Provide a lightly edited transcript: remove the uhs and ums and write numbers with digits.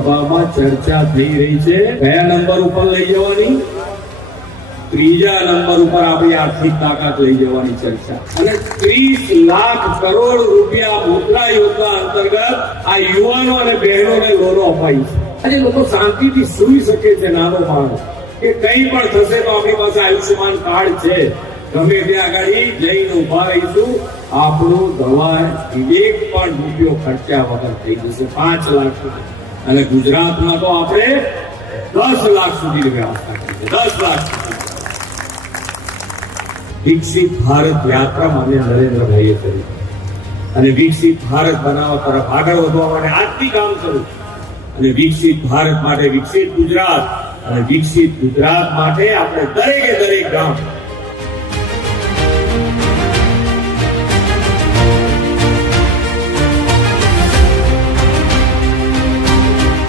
સભામાં ચર્ચા થઈ રહી છે કયા નંબર ઉપર લઈ જવાની? ત્રીજા નંબર ઉપર આપણી આર્થિક તાકાત લઈ જવાની ચર્ચા. અને 30 લાખ કરોડ રૂપિયા મુદ્રા યોજના અંતર્ગત આ યુવાનો અને બહેનોને લોનો અપાઈ છે. આજે લોકો શાંતિથી સુઈ શકે છે. નાનો માણસ કે કંઈ પણ થશે તો આપણી પાસે આયુષ્યમાન કાર્ડ છે. ગમે ત્યાં આગળ જઈને ઉભા રહીશું, આપણું દવા 1 પણ રૂપિયો ખર્ચ્યા વગર થઈ જશે. 5 લાખ સુધી. અને ગુજરાતમાં તો આપણે 10 લાખ સુધીની વ્યવસ્થા કરી છે. 10 લાખ સુધી. વિકસિત ભારત યાત્રા માન્ય નરેન્દ્રભાઈએ કરી અને વિકસિત ભારત બનાવવા તરફ આગળ વધવા માટે આજથી કામ કર્યું. અને વિકસિત ભારત માટે વિકસિત ગુજરાત અને વિકસિત ગુજરાત માટે આપણે દરેકે દરેક ગામ